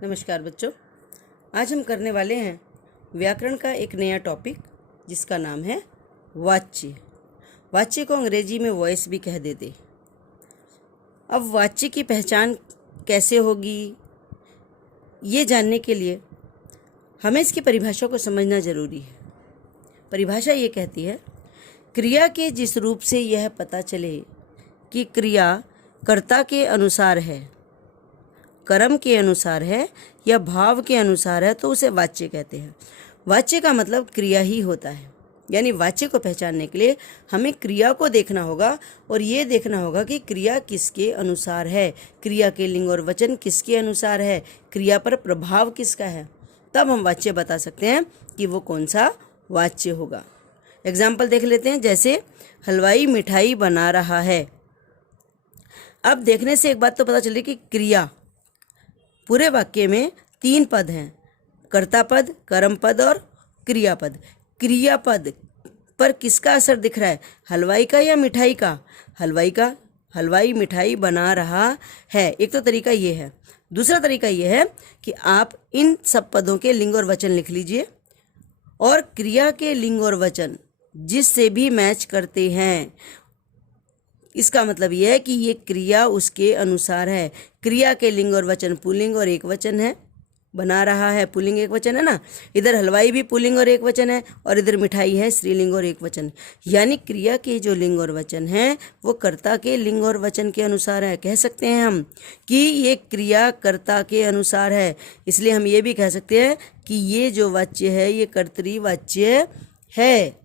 नमस्कार बच्चों, आज हम करने वाले हैं व्याकरण का एक नया टॉपिक जिसका नाम है वाच्य। वाच्य को अंग्रेजी में वॉइस भी कह देते। अब वाच्य की पहचान कैसे होगी, ये जानने के लिए हमें इसकी परिभाषा को समझना जरूरी है। परिभाषा ये कहती है, क्रिया के जिस रूप से यह पता चले कि क्रिया कर्ता के अनुसार है, कर्म के अनुसार है या भाव के अनुसार है, तो उसे वाच्य कहते हैं। वाच्य का मतलब क्रिया ही होता है। यानी वाच्य को पहचानने के लिए हमें क्रिया को देखना होगा और ये देखना होगा कि क्रिया किसके अनुसार है, क्रिया के लिंग और वचन किसके अनुसार है, क्रिया पर प्रभाव किसका है। तब हम वाच्य बता सकते हैं कि वो कौन सा वाच्य होगा। एग्जाम्पल देख लेते हैं, जैसे हलवाई मिठाई बना रहा है। अब देखने से एक बात तो पता चली कि क्रिया, पूरे वाक्य में 3 पद हैं, कर्ता पद, कर्म पद और क्रियापद। क्रियापद पर किसका असर दिख रहा है, हलवाई का या मिठाई का? हलवाई का। हलवाई मिठाई बना रहा है। एक तो तरीका ये है। दूसरा तरीका ये है कि आप इन सब पदों के लिंग और वचन लिख लीजिए और क्रिया के लिंग और वचन जिससे भी मैच करते हैं, इसका मतलब यह है कि ये क्रिया उसके अनुसार है। क्रिया के लिंग और वचन पुल्लिंग और एक वचन है, बना रहा है पुल्लिंग एक वचन है ना, इधर हलवाई भी पुल्लिंग और एक वचन है और इधर मिठाई है स्त्रीलिंग और एक वचन। यानी क्रिया के जो लिंग और वचन हैं वो कर्ता के लिंग और वचन के अनुसार है। कह सकते हैं हम कि ये क्रिया कर्ता के अनुसार है, इसलिए हम ये भी कह सकते हैं कि ये जो वाच्य है ये कर्तृवाच्य है।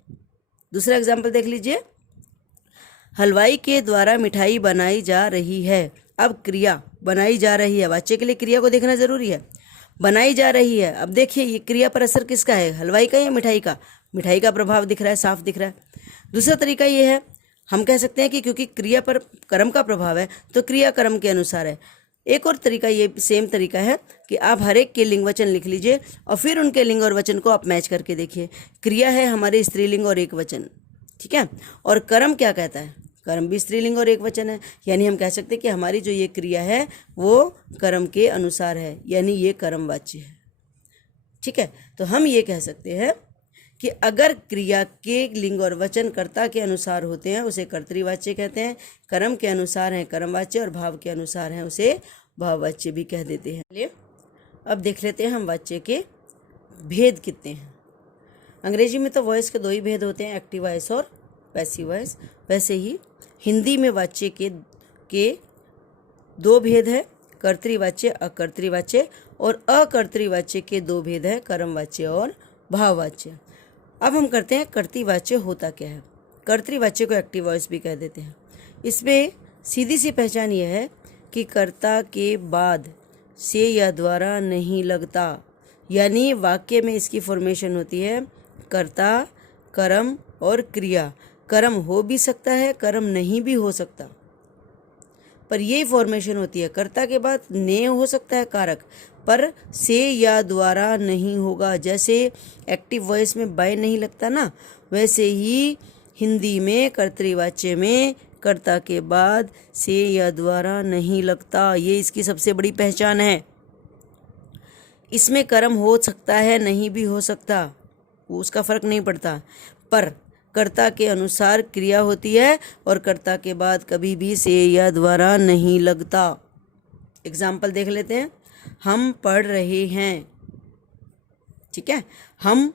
दूसरा एग्जाम्पल देख लीजिए, हलवाई के द्वारा मिठाई बनाई जा रही है। अब क्रिया बनाई जा रही है, वाच्य के लिए क्रिया को देखना जरूरी है। बनाई जा रही है, अब देखिए ये क्रिया पर असर किसका है, हलवाई का या मिठाई का? मिठाई का प्रभाव दिख रहा है, साफ दिख रहा है। दूसरा तरीका ये है, हम कह सकते हैं कि क्योंकि क्रिया पर कर्म का प्रभाव है तो क्रिया कर्म के अनुसार है। एक और तरीका, ये सेम तरीका है कि आप हर एक के लिंग वचन लिख लीजिए और फिर उनके लिंग और वचन को आप मैच करके देखिए। क्रिया है हमारे स्त्रीलिंग और एक वचन, ठीक है, और कर्म क्या कहता है, कर्म भी स्त्रीलिंग और एक वचन है। यानी हम कह सकते हैं कि हमारी जो ये क्रिया है वो कर्म के अनुसार है, यानी ये कर्मवाच्य है। ठीक है, तो हम ये कह सकते हैं कि अगर क्रिया के लिंग और वचन कर्ता के अनुसार होते हैं उसे कर्तृवाच्य कहते हैं, कर्म के अनुसार हैं कर्मवाच्य और भाव के अनुसार हैं उसे भाववाच्य भी कह देते हैं। चलिए अब देख लेते हैं हम वाच्य के भेद कितने हैं। अंग्रेजी में तो वॉइस के 2 ही भेद होते हैं, एक्टिव वॉइस और पैसिव वॉइस। वैसे ही हिंदी में वाच्य के 2 भेद हैं, कर्तृवाच्य अकर्तृवाच्य, और अकर्तृवाच्य के 2 भेद हैं, कर्मवाच्य और भाववाच्य। अब हम करते हैं कर्तृवाच्य होता क्या है। कर्तृवाच्य को एक्टिव वॉइस भी कह देते हैं। इसमें सीधी सी पहचान यह है कि कर्ता के बाद से या द्वारा नहीं लगता, यानी वाक्य में इसकी फॉर्मेशन होती है कर्ता, कर्म और क्रिया। कर्म हो भी सकता है, कर्म नहीं भी हो सकता, पर यही फॉर्मेशन होती है। कर्ता के बाद ने हो सकता है कारक, पर से या द्वारा नहीं होगा। जैसे एक्टिव वॉइस में बाय नहीं लगता ना, वैसे ही हिंदी में कर्तृवाच्य में कर्ता के बाद से या द्वारा नहीं लगता। ये इसकी सबसे बड़ी पहचान है। इसमें कर्म हो सकता है, नहीं भी हो सकता, उसका फर्क नहीं पड़ता, पर कर्ता के अनुसार क्रिया होती है और कर्ता के बाद कभी भी से या द्वारा नहीं लगता। एग्जाम्पल देख लेते हैं, हम पढ़ रहे हैं। ठीक है, हम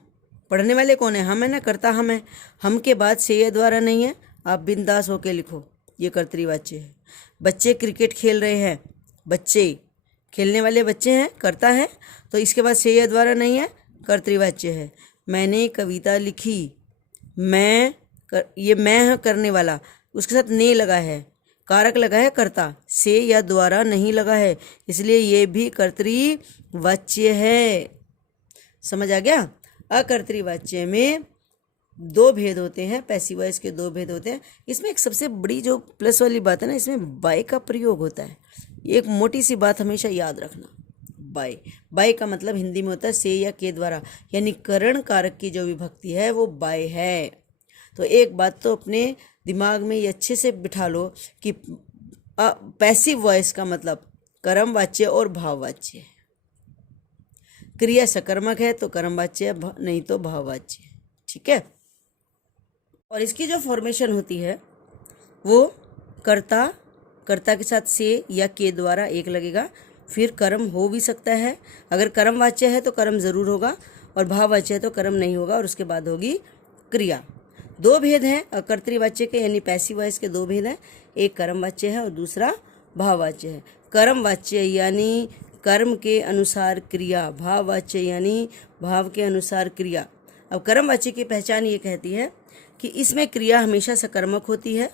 पढ़ने वाले कौन है, हम है ना, कर्ता हम है। हम के बाद से या द्वारा नहीं है, आप बिंदास होके लिखो, ये कर्तृवाच्य है। बच्चे क्रिकेट खेल रहे हैं, बच्चे खेलने वाले बच्चे हैं, कर्ता है, तो इसके बाद से या द्वारा नहीं है, कर्तृवाच्य है। मैंने कविता लिखी, ये मैं करने वाला, उसके साथ ने लगा है, कारक लगा है कर्ता, से या द्वारा नहीं लगा है, इसलिए ये भी कर्तृवाच्य है। समझ आ गया? अकर्तृवाच्य में 2 भेद होते हैं, पैसिव वॉइस के 2 भेद होते हैं। इसमें एक सबसे बड़ी जो प्लस वाली बात है ना, इसमें बाय का प्रयोग होता है। एक मोटी सी बात हमेशा याद रखना, बाय। बाय का मतलब हिंदी में होता है से या के द्वारा, यानी करण कारक की जो विभक्ति है वो बाय है। तो एक बात तो अपने दिमाग में ये अच्छे से बिठा लो कि पैसिव वॉइस का मतलब कर्मवाच्य और भाववाच्य है। क्रिया सकर्मक है तो कर्मवाच्य है, नहीं तो भाववाच्य है। ठीक है। और इसकी जो फॉर्मेशन होती है वो कर्ता के साथ से या के द्वारा एक लगेगा, फिर कर्म हो भी सकता है। अगर कर्मवाच्य है तो कर्म जरूर होगा, और भाववाच्य है तो कर्म नहीं होगा, और उसके बाद होगी क्रिया। दो भेद हैं अकर्तृवाच्य के, यानी पैसिव वॉइस के दो भेद हैं, एक कर्मवाच्य है और दूसरा भाववाच्य है। कर्मवाच्य यानी कर्म के अनुसार क्रिया, भाववाच्य यानी भाव के अनुसार क्रिया। अब कर्मवाच्य की पहचान ये कहती है कि इसमें क्रिया हमेशा सकर्मक होती है,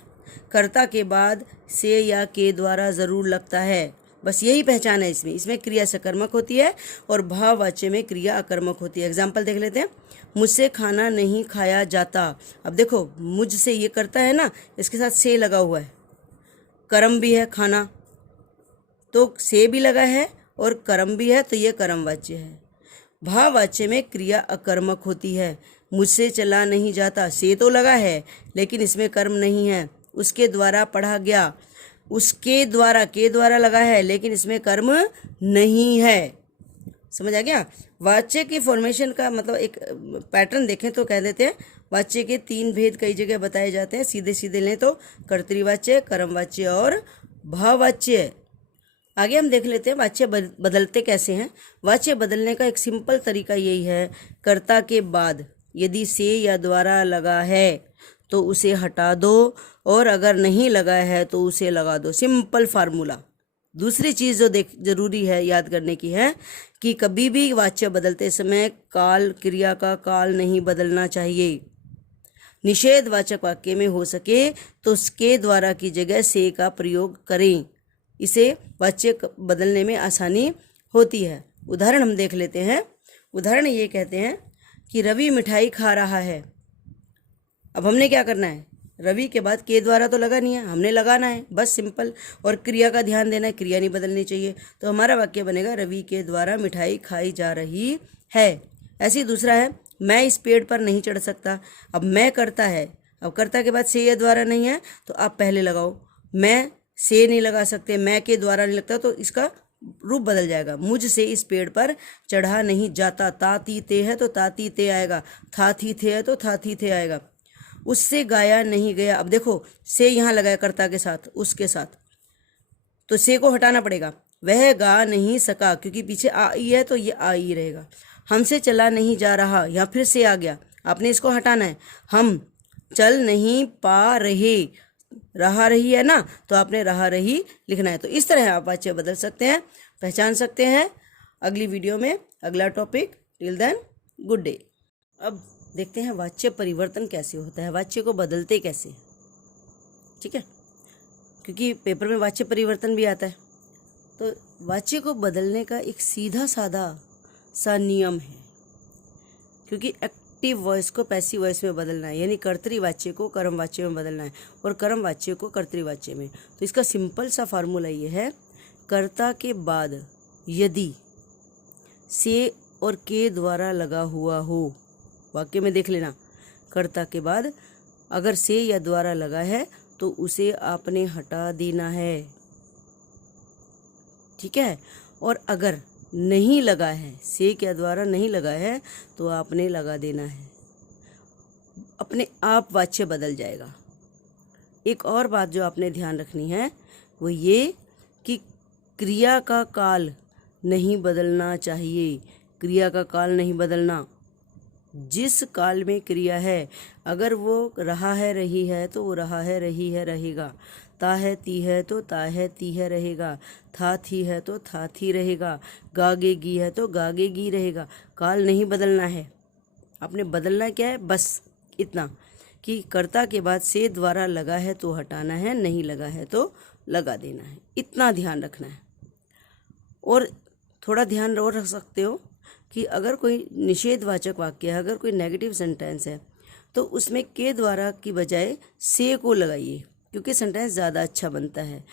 कर्ता के बाद से या के द्वारा जरूर लगता है, बस यही पहचान है इसमें क्रिया सकर्मक होती है और भाववाच्य में क्रिया अकर्मक होती है। एग्जाम्पल देख लेते हैं। मुझसे खाना नहीं खाया जाता। अब देखो, मुझसे ये करता है ना, इसके साथ से लगा हुआ है, कर्म भी है खाना, तो से भी लगा है और कर्म भी है, तो ये कर्मवाच्य है। भाववाच्य में क्रिया अकर्मक होती है। मुझसे चला नहीं जाता, से तो लगा है लेकिन इसमें कर्म नहीं है। उसके द्वारा पढ़ा गया, उसके द्वारा के द्वारा लगा है लेकिन इसमें कर्म नहीं है। समझ आ गया। वाच्य की फॉर्मेशन का मतलब एक पैटर्न देखें तो कह देते हैं वाच्य के तीन भेद कई जगह बताए जाते हैं। सीधे सीधे लें तो कर्तृवाच्य, कर्मवाच्य और भाववाच्य। आगे हम देख लेते हैं वाच्य बदलते कैसे हैं। वाच्य बदलने का एक सिंपल तरीका यही है, कर्ता के बाद यदि से या द्वारा लगा है तो उसे हटा दो, और अगर नहीं लगा है तो उसे लगा दो। Simple formula. दूसरी चीज़ जो जरूरी है याद करने की है कि कभी भी वाच्य बदलते समय काल, क्रिया का काल नहीं बदलना चाहिए। निषेधवाचक वाक्य में हो सके तो उसके द्वारा की जगह से का प्रयोग करें, इसे वाच्य बदलने में आसानी होती है। उदाहरण हम देख लेते हैं। उदाहरण ये कहते हैं कि रवि मिठाई खा रहा है। अब हमने क्या करना है, रवि के बाद के द्वारा तो लगा नहीं है, हमने लगाना है, बस सिंपल। और क्रिया का ध्यान देना है, क्रिया नहीं बदलनी चाहिए। तो हमारा वाक्य बनेगा रवि के द्वारा मिठाई खाई जा रही है। ऐसे ही दूसरा है, मैं इस पेड़ पर नहीं चढ़ सकता। अब मैं करता है, अब कर्ता के बाद से या द्वारा नहीं है तो आप पहले लगाओ। मैं से नहीं लगा सकते, मैं के द्वारा नहीं लगता, तो इसका रूप बदल जाएगा। मुझसे इस पेड़ पर चढ़ा नहीं जाता। ताती ते है तो ताती ते आएगा, था थी थे है तो था थी थे आएगा। उससे गाया नहीं गया। अब देखो, से यहाँ लगाया कर्ता के साथ, उसके साथ, तो से को हटाना पड़ेगा। वह गा नहीं सका, क्योंकि पीछे आई है तो ये आई रहेगा। हमसे चला नहीं जा रहा, यहाँ फिर से आ गया, आपने इसको हटाना है। हम चल नहीं पा रहे, रहा रही है ना, तो आपने रहा रही लिखना है। तो इस तरह आप वाच्य बदल सकते हैं, पहचान सकते हैं। अगली वीडियो में अगला topic. Till then, good day. अब देखते हैं वाच्य परिवर्तन कैसे होता है, वाच्य को बदलते कैसे। ठीक है, क्योंकि पेपर में वाच्य परिवर्तन भी आता है। तो वाच्य को बदलने का एक सीधा साधा सा नियम है, क्योंकि एक्टिव वॉइस को पैसिव वॉइस में बदलना है, यानी कर्तृवाच्य को कर्मवाच्य में बदलना है और कर्मवाच्य को कर्तृवाच्य में। तो इसका सिंपल सा फार्मूला ये है, कर्ता के बाद यदि से और के द्वारा लगा हुआ हो, वाक्य में देख लेना, कर्ता के बाद अगर से या द्वारा लगा है तो उसे आपने हटा देना है। ठीक है, और अगर नहीं लगा है, से क्या द्वारा नहीं लगा है, तो आपने लगा देना है। अपने आप वाच्य बदल जाएगा। एक और बात जो आपने ध्यान रखनी है वो ये कि क्रिया का काल नहीं बदलना चाहिए। क्रिया का काल नहीं बदलना। जिस काल में क्रिया है, अगर वो रहा है रही है तो वो रहा है रही है रहेगा। ता है ती है तो ता है ती है रहेगा। था थी है तो था थी रहेगा। गागे गी है तो गागे गी रहेगा। काल नहीं बदलना है। आपने बदलना क्या है, बस इतना कि कर्ता के बाद से द्वारा लगा है तो हटाना है, नहीं लगा है तो लगा देना है। इतना ध्यान रखना है। और थोड़ा ध्यान और रख सकते हो कि अगर कोई निषेधवाचक वाक्य है, अगर कोई नेगेटिव सेंटेंस है, तो उसमें के द्वारा की बजाय से को लगाइए, क्योंकि सेंटेंस ज़्यादा अच्छा बनता है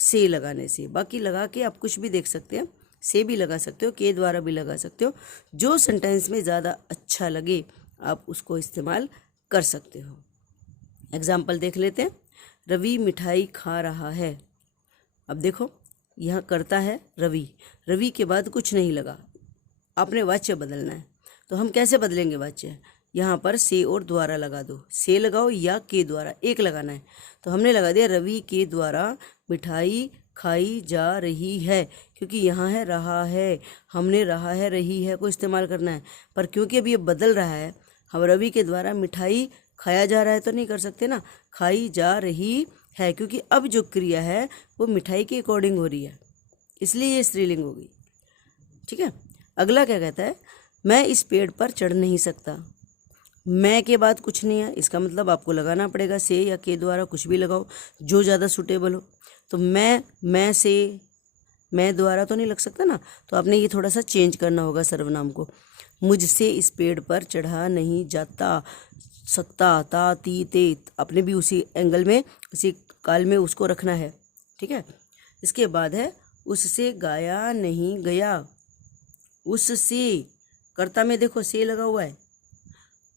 से लगाने से। बाकी लगा के आप कुछ भी देख सकते हैं, से भी लगा सकते हो, के द्वारा भी लगा सकते हो। जो सेंटेंस में ज़्यादा अच्छा लगे आप उसको इस्तेमाल कर सकते हो। एग्जाम्पल देख लेते हैं। रवि मिठाई खा रहा है। अब देखो, यहाँ करता है रवि, रवि के बाद कुछ नहीं लगा, आपने वाच्य बदलना है। तो हम कैसे बदलेंगे वाच्य? यहाँ पर से और द्वारा लगा दो, से लगाओ या के द्वारा, एक लगाना है। तो हमने लगा दिया रवि के द्वारा मिठाई खाई जा रही है, क्योंकि यहाँ है रहा है, हमने रहा है रही है को इस्तेमाल करना है। पर क्योंकि अब ये बदल रहा है, हम रवि के द्वारा मिठाई खाया जा रहा है तो नहीं कर सकते ना, खाई जा रही है, क्योंकि अब जो क्रिया है वो मिठाई के अकॉर्डिंग हो रही है, इसलिए ये स्त्रीलिंग हो गई। ठीक है। अगला क्या कहता है? मैं इस पेड़ पर चढ़ नहीं सकता। मैं के बाद कुछ नहीं है, इसका मतलब आपको लगाना पड़ेगा से या के द्वारा, कुछ भी लगाओ जो ज़्यादा सूटेबल हो। तो मैं से, मैं द्वारा तो नहीं लग सकता ना, तो आपने ये थोड़ा सा चेंज करना होगा सर्वनाम को। मुझसे इस पेड़ पर चढ़ा नहीं जाता, सकता, ता, ती, ते, आपने भी उसी एंगल में, उसी काल में उसको रखना है। ठीक है। इसके बाद है उससे गाया नहीं गया। उससे, कर्ता में देखो से लगा हुआ है,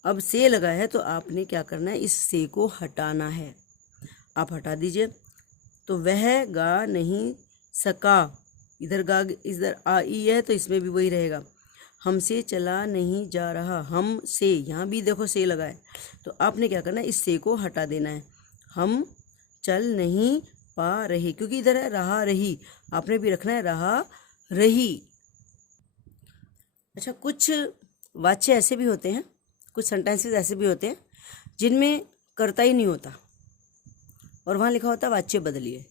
अब से लगा है तो आपने क्या करना है, इस से को हटाना है। आप हटा दीजिए। तो वह गा नहीं सका, इधर गा, इधर आ ई है तो इसमें भी वही रहेगा। हमसे चला नहीं जा रहा, हम से, यहाँ भी देखो से लगा है, तो आपने क्या करना है, इस से को हटा देना है। हम चल नहीं पा रहे, क्योंकि इधर है रहा रही, आपने भी रखना है रहा रही। अच्छा, कुछ वाच्य ऐसे भी होते हैं, कुछ सेंटेंसेस ऐसे भी होते हैं जिनमें कर्ता ही नहीं होता और वहाँ लिखा होता है वाच्य बदलिए।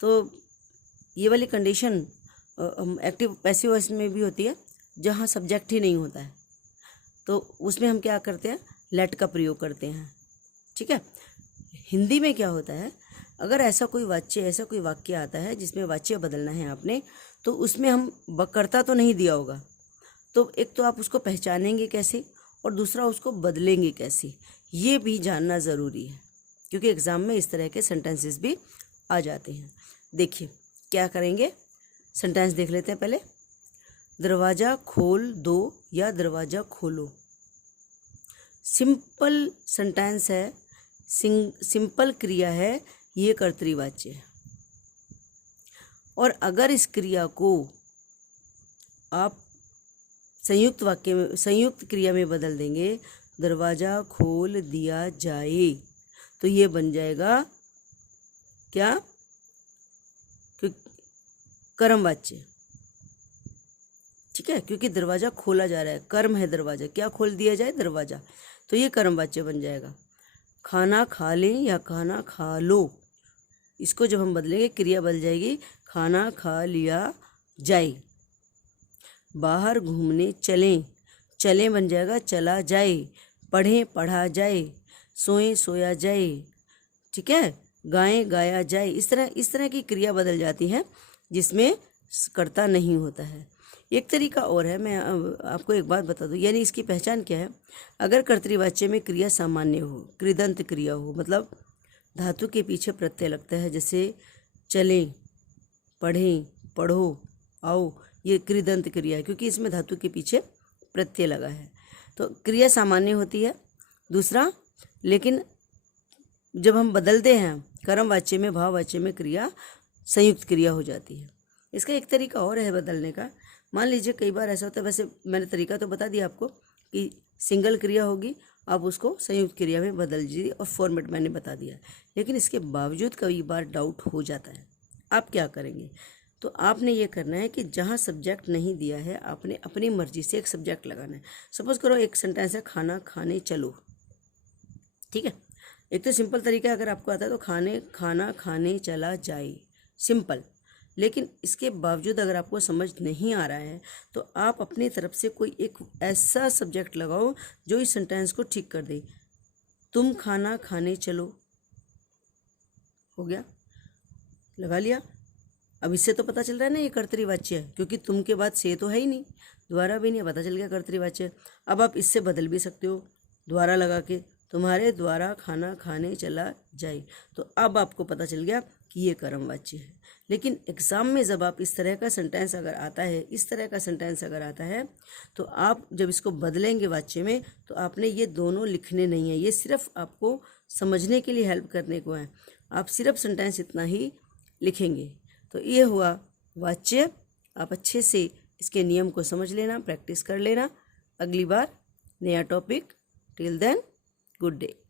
तो ये वाली कंडीशन एक्टिव पैसिव वॉइस में भी होती है जहाँ सब्जेक्ट ही नहीं होता है, तो उसमें हम क्या करते हैं, लेट का प्रयोग करते हैं। ठीक है। हिंदी में क्या होता है, अगर ऐसा कोई वाच्य, ऐसा कोई वाक्य आता है जिसमें वाच्य बदलना है आपने, तो उसमें हम कर्ता तो नहीं दिया होगा, तो एक तो आप उसको पहचानेंगे कैसे और दूसरा उसको बदलेंगे कैसे, ये भी जानना ज़रूरी है, क्योंकि एग्ज़ाम में इस तरह के सेंटेंसेस भी आ जाते हैं। देखिए क्या करेंगे, सेंटेंस देख लेते हैं पहले। दरवाज़ा खोल दो या दरवाज़ा खोलो। सिंपल सेंटेंस है, सिंपल क्रिया है, ये कर्तृवाच्य है। और अगर इस क्रिया को आप संयुक्त वाक्य में, संयुक्त क्रिया में बदल देंगे, दरवाज़ा खोल दिया जाए, तो ये बन जाएगा क्या, कर्मवाच्य। ठीक है, क्योंकि दरवाज़ा खोला जा रहा है, कर्म है दरवाज़ा, क्या खोल दिया जाए, दरवाज़ा, तो ये कर्मवाच्य बन जाएगा। खाना खा लें या खाना खा लो, इसको जब हम बदलेंगे क्रिया बदल जाएगी, खाना खा लिया जाए। बाहर घूमने चलें, चलें बन जाएगा चला जाए। पढ़ें पढ़ा जाए, सोएं सोया जाए। ठीक है, गाएं गाया जाए। इस तरह की क्रिया बदल जाती है जिसमें कर्ता नहीं होता है। एक तरीका और है, मैं आपको एक बात बता दूं, यानी इसकी पहचान क्या है। अगर कर्तृवाच्य में क्रिया सामान्य हो, कृदंत क्रिया हो, मतलब धातु के पीछे प्रत्यय लगता है, जैसे चलें, पढ़ें, पढ़ो, आओ, ये कृदंत क्रिया है, क्योंकि इसमें धातु के पीछे प्रत्यय लगा है, तो क्रिया सामान्य होती है। दूसरा, लेकिन जब हम बदलते हैं कर्मवाच्य में, भाववाच्य में, क्रिया संयुक्त क्रिया हो जाती है। इसका एक तरीका और है बदलने का। मान लीजिए कई बार ऐसा होता है, वैसे मैंने तरीका तो बता दिया आपको कि सिंगल क्रिया होगी, आप उसको संयुक्त क्रिया में बदल दीजिए और फॉर्मेट मैंने बता दिया, लेकिन इसके बावजूद कई बार डाउट हो जाता है। आप क्या करेंगे, तो आपने ये करना है कि जहाँ सब्जेक्ट नहीं दिया है, आपने अपनी मर्जी से एक सब्जेक्ट लगाना है। सपोज करो एक सेंटेंस है, खाना खाने चलो। ठीक है, एक तो सिंपल तरीका अगर आपको आता है तो खाना खाने चला जाए, सिंपल। लेकिन इसके बावजूद अगर आपको समझ नहीं आ रहा है, तो आप अपनी तरफ से कोई एक ऐसा सब्जेक्ट लगाओ जो इस सेंटेंस को ठीक कर दे। तुम खाना खाने चलो, हो गया, लगा लिया। अब इससे तो पता चल रहा है ना ये कर्तृवाच्य है, क्योंकि तुम के बाद से तो है ही नहीं, द्वारा भी नहीं, पता चल गया कर्तृवाच्य। अब आप इससे बदल भी सकते हो द्वारा लगा के, तुम्हारे द्वारा खाना खाने चला जाए, तो अब आपको पता चल गया कि ये कर्मवाच्य है। लेकिन एग्ज़ाम में जब आप इस तरह का सेंटेंस अगर आता है, इस तरह का सेंटेंस अगर आता है, तो आप जब इसको बदलेंगे वाच्य में, तो आपने ये दोनों लिखने नहीं है, ये सिर्फ आपको समझने के लिए हेल्प करने को है। आप सिर्फ सेंटेंस इतना ही लिखेंगे। तो ये हुआ वाच्य, आप अच्छे से इसके नियम को समझ लेना, प्रैक्टिस कर लेना। अगली बार नया topic. Till then, good day.